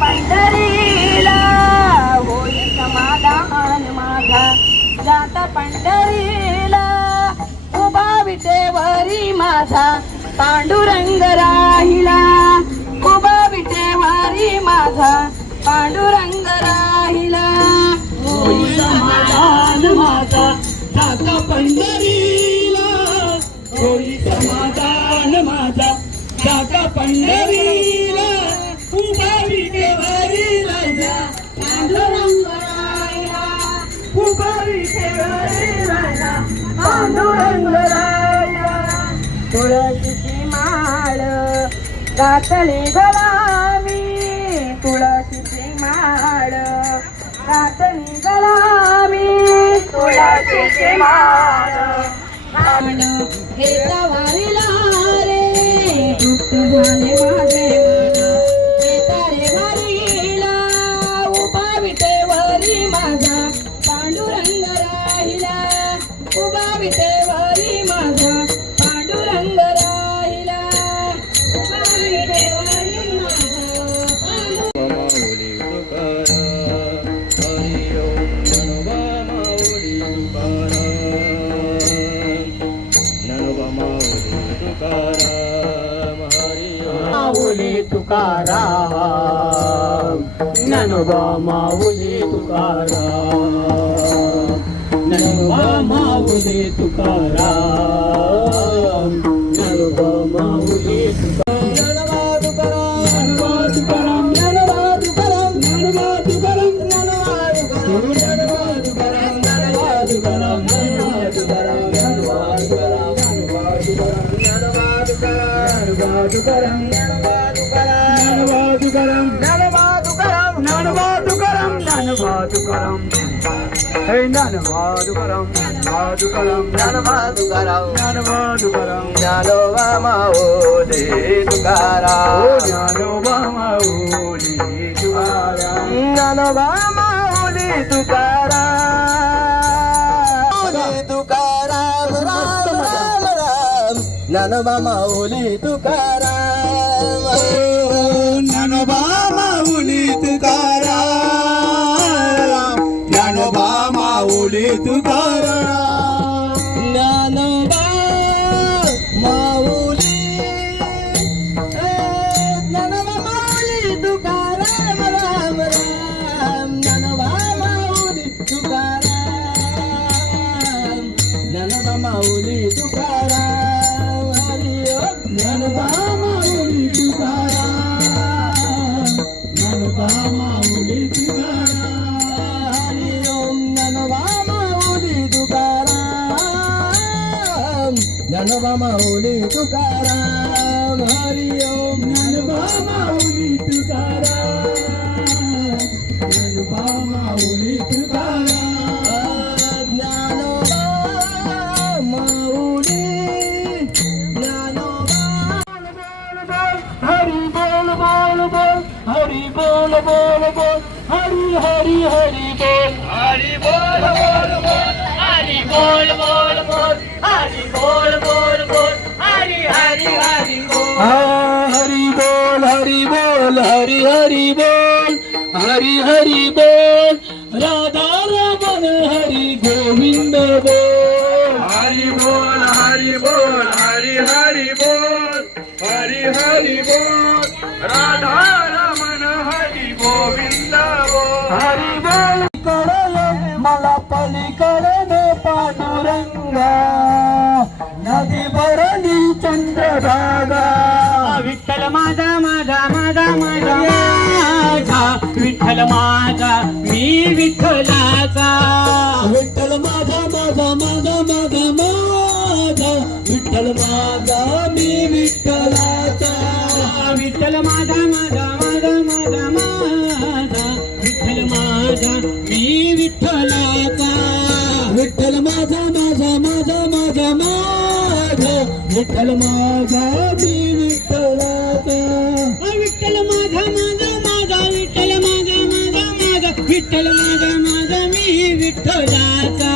पंढरीला होई समाधान माझा जाता पंढरीला उभा विटेवरी माझा पांडुरंग राहिला उभा विटेवरी माझा पांडुरंग राहिला होई समाधान माझा जाता पंढरीला होई समाधान माझा जाता पंढरीला उभा विटेवरी राजा पांडुरंग राहिला उभा विटेवरी राजा पांडुरंग राहिला तुळशीची माळ घातली गलामी तुळशीची माळ घातली गलामी तुळशीची माळ हे तवारीला रे दुःख झाले माझे हे तारे वारीला उभा विटेवरी माझा पांडुरंग राहिला उभा विटेवरी माझा पांडुरंग राहिला उभा विटेवरी माऊली तुकाराम ज्ञानोबा माऊली तुकाराम ज्ञानोबा माऊली तुकाराम ज्ञानोबा माऊली तुकाराम ज्ञानोबा तुकाराम ज्ञानोबा तुकाराम ज्ञानोबा तुकाराम ज्ञानोबा तुकाराम ज्ञानोबा तुकाराम ज्ञानोबा तुकाराम ज्ञानोबा माऊली तुकाराम ज्ञानोबा माऊली तुकाराम ज्ञानोबा माऊली तुकाराम तुकाराम राम राम राम ज्ञानोबा माऊली तुकाराम ज्ञानोबा माऊली तुकाराम ज्ञानोबा माऊली तुकाराम ज्ञानोबा माऊली ज्ञानोबा माऊली तुकाराम राम राम ज्ञानोबा माऊली तुकाराम ज्ञानोबा माऊली तुकाराम हरि ओम ज्ञानोबा माऊली तुकाराम ज्ञानोबा माऊली तुकाराम हरि ओम ज्ञानोबा माऊली तुकाराम ज्ञानोबा माऊली तुकाराम हरि ओम ज्ञानोबा माऊली तुकाराम ज्ञानोबा माऊली तुकाराम ज्ञानोबा माऊली ज्ञानोबा हरी बोल बोल बोल हरी बोल बोल बोल हरी हरी हरी बोल हरि बोल बोल बोल हरि बोल बोल बोल हरि बोल बोल बोल हरि हरि हरि बोल हरी बोल हरी बोल हरी हरी बोल हरी हरी बोल राधा रमन हरी गोविंद बोल हरि बोल हरि बोल हरि हरि बोल हरि हरि बोल राधा रमण हरि गोविंद बोल हरी बोल कडे मला पलीकडे ने पांडुरंगा नदी भरली चंद्रभागा विठ्ठल माझा माझा माझा माझा माझा विठ्ठल माझा मी विठ्ठलाचा विठ्ठल माझा माझा माझा माझा माझा विठ्ठल माझा मी विठ्ठलाचा विठ्ठल माझा माझा माझा माझा माझा विठ्ठल माझा मी विठ्ठलाचा विठ्ठल माझा माझा माझा माझा माझा विठ्ठल माझा मी विठ्ठलाचा विठ्ठल माझा माझा माझा विठ्ठल माझा माझा माझा विठ्ठल माझा माझा मी विठ्ठलाचा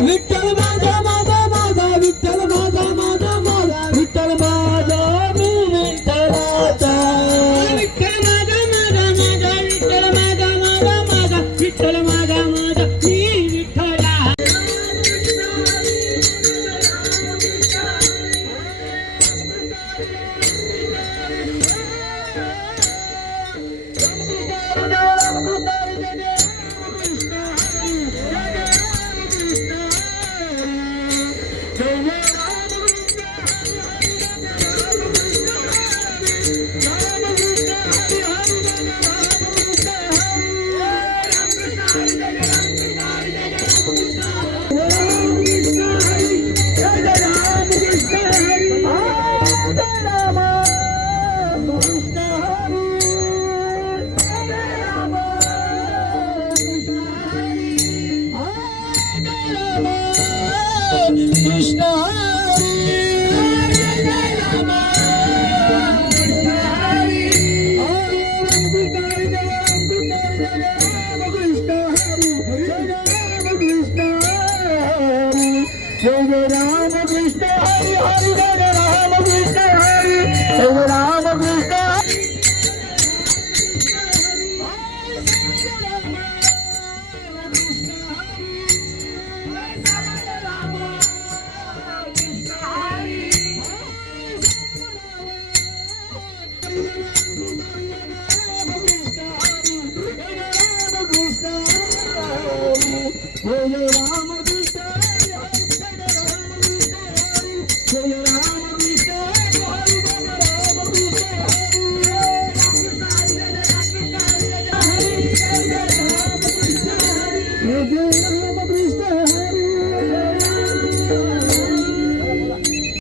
विठ्ठल माझा माझा माझा विठ्ठल माझा माझा माझा विठ्ठल माझा मी विठ्ठलाचा विठ्ठल माझा माझा माझा Hare